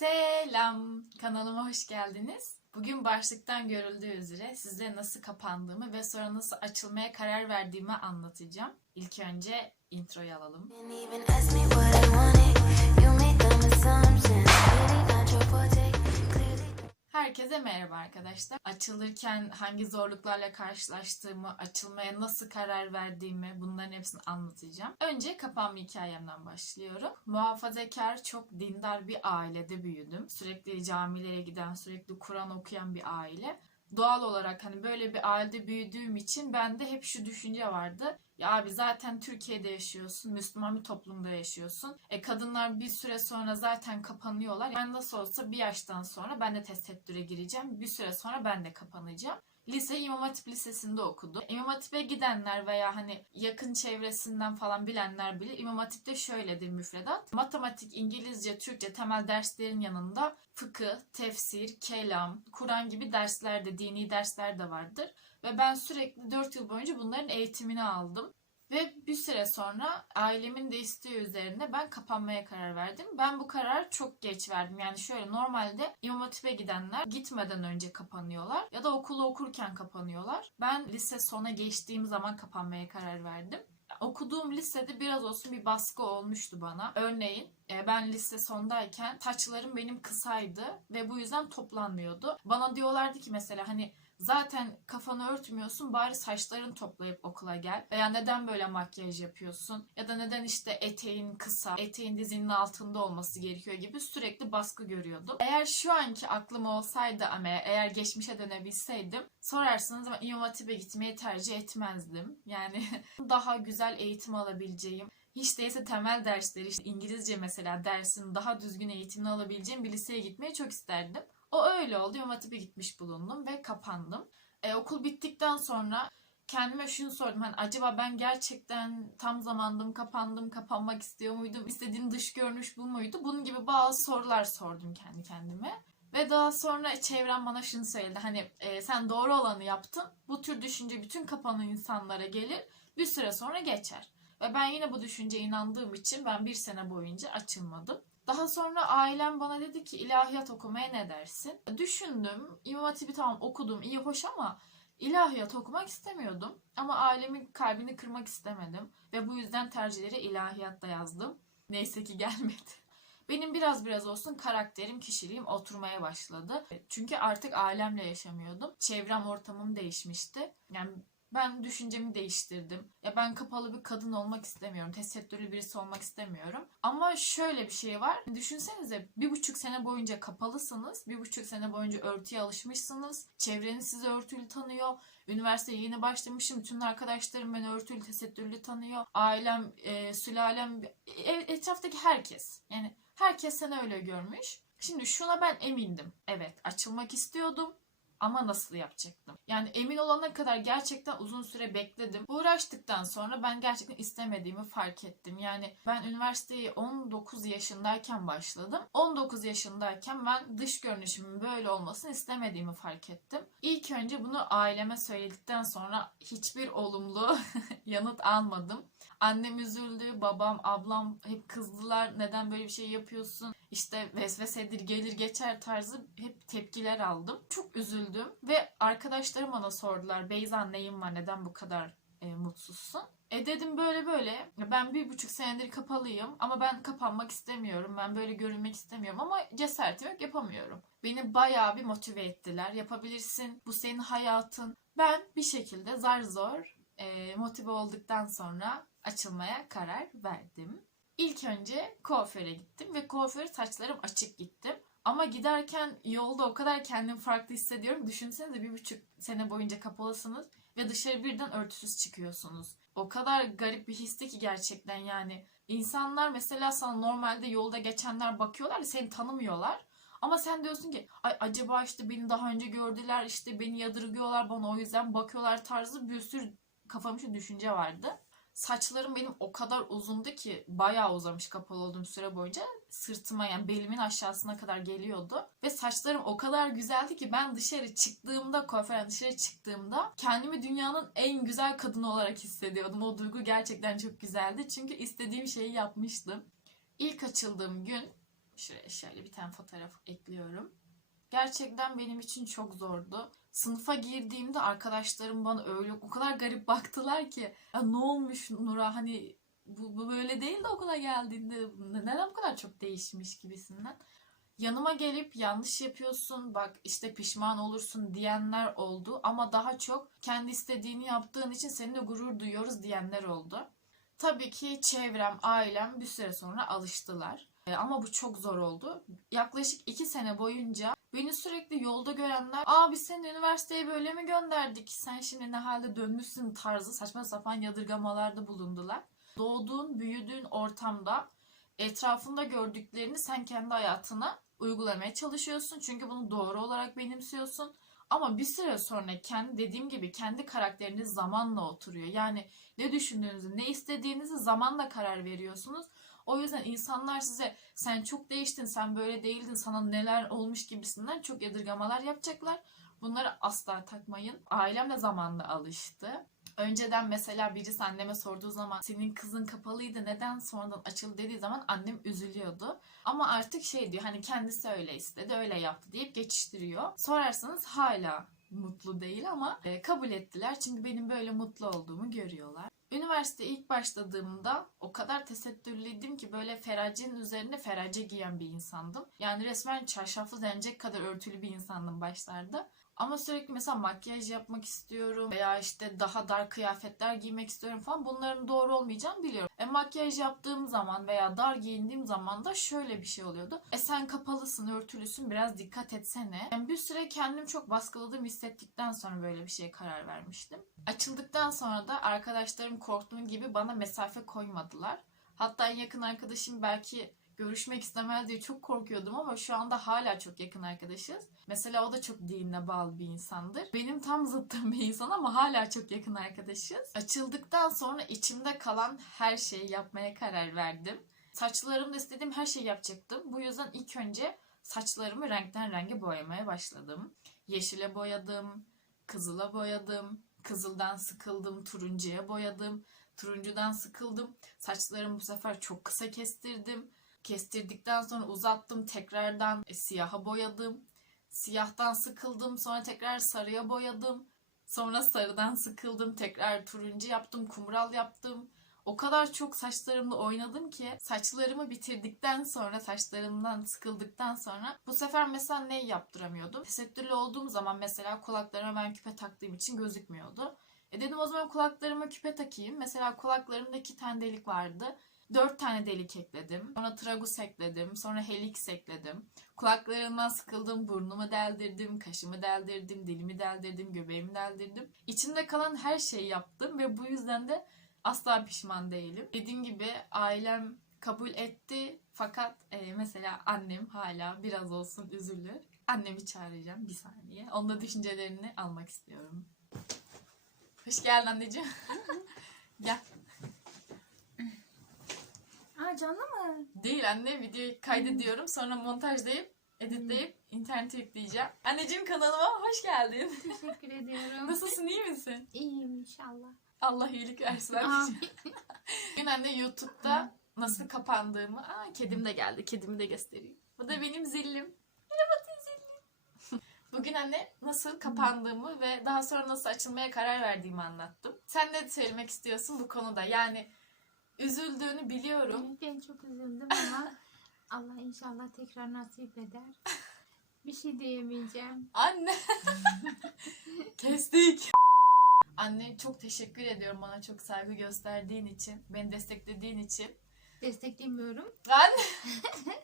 Selam, kanalıma hoş geldiniz. Bugün başlıktan görüldüğü üzere size nasıl kapandığımı ve sonra nasıl açılmaya karar verdiğimi anlatacağım. İlk önce introyu alalım. Herkese merhaba arkadaşlar. Açılırken hangi zorluklarla karşılaştığımı, açılmaya nasıl karar verdiğimi bunların hepsini anlatacağım. Önce kapanma hikayemden başlıyorum. Muhafazakar, çok dindar bir ailede büyüdüm. Sürekli camilere giden, sürekli Kur'an okuyan bir aile. Doğal olarak hani böyle bir ailede büyüdüğüm için bende hep şu düşünce vardı. Ya abi zaten Türkiye'de yaşıyorsun, Müslüman bir toplumda yaşıyorsun. E kadınlar bir süre sonra zaten kapanıyorlar. Ben nasıl olsa bir yaştan sonra ben de tesettüre gireceğim. Bir süre sonra ben de kapanacağım. Lise İmam Hatip Lisesi'nde okudum. İmam Hatip'e gidenler veya hani yakın çevresinden falan bilenler bilir. İmam Hatip'te şöyledir müfredat. Matematik, İngilizce, Türkçe temel derslerin yanında fıkıh, tefsir, kelam, Kur'an gibi dersler de, dini dersler de vardır. Ve ben sürekli 4 yıl boyunca bunların eğitimini aldım. Ve bir süre sonra ailemin de isteği üzerine ben kapanmaya karar verdim. Ben bu kararı çok geç verdim. Yani şöyle normalde İmam Hatip'e gidenler gitmeden önce kapanıyorlar ya da okulu okurken kapanıyorlar. Ben lise sona geçtiğim zaman kapanmaya karar verdim. Okuduğum lisede biraz olsun bir baskı olmuştu bana. Örneğin e, ben lise sondayken saçlarım benim kısaydı ve bu yüzden toplanmıyordu. Bana diyorlardı ki mesela hani zaten kafanı örtmüyorsun bari saçlarını toplayıp okula gel. Veya neden böyle makyaj yapıyorsun? Ya da neden işte eteğin kısa, eteğin dizinin altında olması gerekiyor gibi sürekli baskı görüyordum. Eğer şu anki aklım olsaydı ama eğer geçmişe dönebilseydim sorarsanız ben İmam Hatip'e gitmeyi tercih etmezdim. Yani daha güzel eğitim alabileceğim, hiç değilse temel dersleri, işte İngilizce mesela dersin daha düzgün eğitimini alabileceğim bir liseye gitmeyi çok isterdim. O öyle oldu. İmam Hatip'e gitmiş bulundum ve kapandım. E, okul bittikten sonra kendime şunu sordum. Hani acaba ben gerçekten tam zamandım, kapandım, kapanmak istiyor muydum? İstediğim dış görünüş bu muydu? Bunun gibi bazı sorular sordum kendi kendime. Ve daha sonra çevrem bana şunu söyledi. Hani e, sen doğru olanı yaptın. Bu tür düşünce bütün kapanan insanlara gelir. Bir süre sonra geçer. Ve ben yine bu düşünceye inandığım için ben bir sene boyunca açılmadım. Daha sonra ailem bana dedi ki ilahiyat okumaya ne dersin? Düşündüm. İmam Hatip'i tamam okudum iyi hoş ama ilahiyat okumak istemiyordum. Ama ailemin kalbini kırmak istemedim. Ve bu yüzden tercihleri ilahiyatta yazdım. Neyse ki gelmedi. Benim biraz biraz olsun karakterim, kişiliğim oturmaya başladı. Çünkü artık ailemle yaşamıyordum. Çevrem, ortamım değişmişti. Yani ben düşüncemi değiştirdim. Ya ben kapalı bir kadın olmak istemiyorum. Tesettürlü birisi olmak istemiyorum. Ama şöyle bir şey var. Düşünsenize bir buçuk sene boyunca kapalısınız. Bir buçuk sene boyunca örtüye alışmışsınız. Çevreniz sizi örtülü tanıyor. Üniversiteye yeni başlamışım. Bütün arkadaşlarım beni örtülü tesettürlü tanıyor. Ailem, e, sülalem, e, etraftaki herkes. Yani herkes seni öyle görmüş. Şimdi şuna ben emindim. Evet açılmak istiyordum ama nasıl yapacaktım? Yani emin olana kadar gerçekten uzun süre bekledim. Uğraştıktan sonra ben gerçekten istemediğimi fark ettim. Yani ben üniversiteyi 19 yaşındayken başladım. 19 yaşındayken ben dış görünüşümün böyle olmasını istemediğimi fark ettim. İlk önce bunu aileme söyledikten sonra hiçbir olumlu yanıt almadım. Annem üzüldü, babam, ablam hep kızdılar. Neden böyle bir şey yapıyorsun? İşte vesvesedir, gelir geçer tarzı hep tepkiler aldım. Çok üzüldüm ve arkadaşlarım bana sordular. Beyza neyin var, neden bu kadar e, mutsuzsun? E dedim böyle böyle. Ben bir buçuk senedir kapalıyım ama ben kapanmak istemiyorum. Ben böyle görünmek istemiyorum ama cesaretim yok yapamıyorum. Beni bayağı bir motive ettiler. Yapabilirsin. Bu senin hayatın. Ben bir şekilde zar zor e, motive olduktan sonra açılmaya karar verdim. İlk önce kuaföre gittim ve kuaföre saçlarım açık gittim. Ama giderken yolda o kadar kendimi farklı hissediyorum. Düşünsenize bir buçuk sene boyunca kapalısınız ve dışarı birden örtüsüz çıkıyorsunuz. O kadar garip bir histi ki gerçekten yani. İnsanlar mesela sana normalde yolda geçenler bakıyorlar seni tanımıyorlar. Ama sen diyorsun ki ay acaba işte beni daha önce gördüler işte beni yadırgıyorlar bana o yüzden bakıyorlar tarzı bir sürü kafam şu düşünce vardı. Saçlarım benim o kadar uzundu ki bayağı uzamış kapalı olduğum süre boyunca sırtıma yani belimin aşağısına kadar geliyordu. Ve saçlarım o kadar güzeldi ki ben dışarı çıktığımda kuaförden dışarı çıktığımda kendimi dünyanın en güzel kadını olarak hissediyordum. O duygu gerçekten çok güzeldi çünkü istediğim şeyi yapmıştım. İlk açıldığım gün Şuraya şöyle bir tane fotoğraf ekliyorum. Gerçekten benim için çok zordu. Sınıfa girdiğimde arkadaşlarım bana öyle o kadar garip baktılar ki ya ne olmuş Nura hani bu, bu böyle değil de okula geldiğinde neden bu kadar çok değişmiş gibisinden. Yanıma gelip yanlış yapıyorsun bak işte pişman olursun diyenler oldu ama daha çok kendi istediğini yaptığın için seninle gurur duyuyoruz diyenler oldu. Tabii ki çevrem, ailem bir süre sonra alıştılar. E, Ama bu çok zor oldu. Yaklaşık iki sene boyunca beni sürekli yolda görenler ''Aa biz seni üniversiteye böyle mi gönderdik? Sen şimdi ne halde dönmüşsün?'' tarzı saçma sapan yadırgamalarda bulundular. Doğduğun, büyüdüğün ortamda etrafında gördüklerini sen kendi hayatına uygulamaya çalışıyorsun. Çünkü bunu doğru olarak benimsiyorsun. Ama bir süre sonra kendi dediğim gibi kendi karakteriniz zamanla oturuyor. Yani ne düşündüğünüzü, ne istediğinizi zamanla karar veriyorsunuz. O yüzden insanlar size sen çok değiştin, sen böyle değildin, sana neler olmuş gibisinden çok yadırgamalar yapacaklar. Bunları asla takmayın. Ailem de zamanla alıştı. Önceden mesela birisi anneme sorduğu zaman senin kızın kapalıydı neden sonradan açıldı dediği zaman annem üzülüyordu. Ama artık şey diyor hani kendisi öyle istedi öyle yaptı deyip geçiştiriyor. Sorarsanız hala mutlu değil ama e, kabul ettiler çünkü benim böyle mutlu olduğumu görüyorlar. Üniversiteye ilk başladığımda o kadar tesettürlüydüm ki böyle feracenin üzerine ferace giyen bir insandım. Yani resmen çarşaflı denecek kadar örtülü bir insandım başlarda. Ama sürekli mesela makyaj yapmak istiyorum veya işte daha dar kıyafetler giymek istiyorum falan. Bunların doğru olmayacağını biliyorum. E makyaj yaptığım zaman veya dar giyindiğim zaman da şöyle bir şey oluyordu. E sen kapalısın, örtülüsün biraz dikkat etsene. Yani bir süre kendimi çok baskıladığımı hissettikten sonra böyle bir şeye karar vermiştim. Açıldıktan sonra da arkadaşlarım korktuğum gibi bana mesafe koymadılar. Hatta yakın arkadaşım belki görüşmek istemez diye çok korkuyordum ama şu anda hala çok yakın arkadaşız. Mesela o da çok dinle bağlı bir insandır. Benim tam zıttım bir insan ama hala çok yakın arkadaşız. Açıldıktan sonra içimde kalan her şeyi yapmaya karar verdim. Saçlarımda istediğim her şeyi yapacaktım. Bu yüzden ilk önce saçlarımı renkten renge boyamaya başladım. Yeşile boyadım, kızıla boyadım, kızıldan sıkıldım, turuncuya boyadım, turuncudan sıkıldım. Saçlarımı bu sefer çok kısa kestirdim. Kestirdikten sonra uzattım. Tekrardan e, siyaha boyadım. Siyahtan sıkıldım. Sonra tekrar sarıya boyadım. Sonra sarıdan sıkıldım. Tekrar turuncu yaptım. Kumral yaptım. O kadar çok saçlarımla oynadım ki saçlarımı bitirdikten sonra saçlarımdan sıkıldıktan sonra bu sefer mesela ne yaptıramıyordum? Tesettürlü olduğum zaman mesela kulaklarıma ben küpe taktığım için gözükmüyordu. E dedim o zaman kulaklarıma küpe takayım. Mesela kulaklarımda iki tane delik vardı. Dört tane delik ekledim. Sonra tragus ekledim. Sonra helix ekledim. Kulaklarımdan sıkıldım. Burnumu deldirdim. Kaşımı deldirdim. Dilimi deldirdim. Göbeğimi deldirdim. İçimde kalan her şeyi yaptım ve bu yüzden de asla pişman değilim. Dediğim gibi ailem kabul etti. Fakat e, mesela annem hala biraz olsun üzülür. Annemi çağıracağım bir saniye. Onun da düşüncelerini almak istiyorum. Hoş geldin anneciğim. Gel. Aa canlı mı? Değil anne videoyu kaydediyorum sonra montajlayıp editleyip internete yükleyeceğim. Anneciğim kanalıma hoş geldin. Teşekkür ediyorum. Nasılsın iyi misin? İyiyim inşallah. Allah iyilik versin. Amin. Bugün anne YouTube'da nasıl kapandığımı... Aa kedim de geldi. Kedimi de göstereyim. Bu da benim zillim. Merhaba zillim. Bugün anne nasıl kapandığımı ve daha sonra nasıl açılmaya karar verdiğimi anlattım. Sen ne söylemek istiyorsun bu konuda? Yani üzüldüğünü biliyorum. Ben çok üzüldüm ama Allah inşallah tekrar nasip eder. Bir şey diyemeyeceğim. Anne. Kestik. Anne çok teşekkür ediyorum bana çok saygı gösterdiğin için, beni desteklediğin için. Desteklemiyorum. Anne.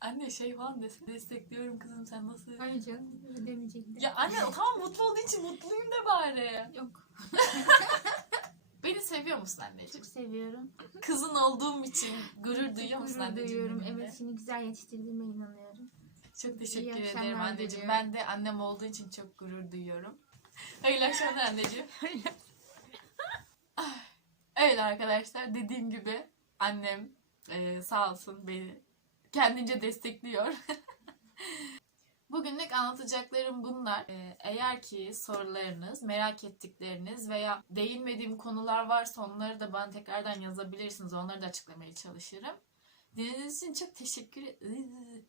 Anne şey falan desin. Destekliyorum kızım sen nasıl? Hayır canım demeyecektim. Ya anne tamam mutlu olduğu için mutluyum de bari. Yok. Beni seviyor musun anneciğim? Çok seviyorum. Kızın olduğum için gurur duyuyor musun Gurur anneciğim? duyuyorum. benimle? Evet seni güzel yetiştirdiğime inanıyorum. Çok teşekkür İyi ederim akşamlar anneciğim. diliyorum. Ben de annem olduğu için çok gurur duyuyorum. Hayırlı akşamlar anneciğim. Ah, evet arkadaşlar dediğim gibi annem e, sağ olsun beni kendince destekliyor. Bugünlük anlatacaklarım bunlar. E, eğer ki sorularınız, merak ettikleriniz veya değinmediğim konular varsa onları da bana tekrardan yazabilirsiniz. Onları da açıklamaya çalışırım. Dinlediğiniz için çok teşekkür ederim.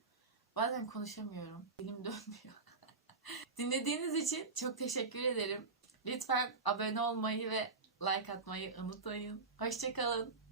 Bazen konuşamıyorum. Dilim dönmüyor. Dinlediğiniz için çok teşekkür ederim. Lütfen abone olmayı ve like atmayı unutmayın. Hoşçakalın.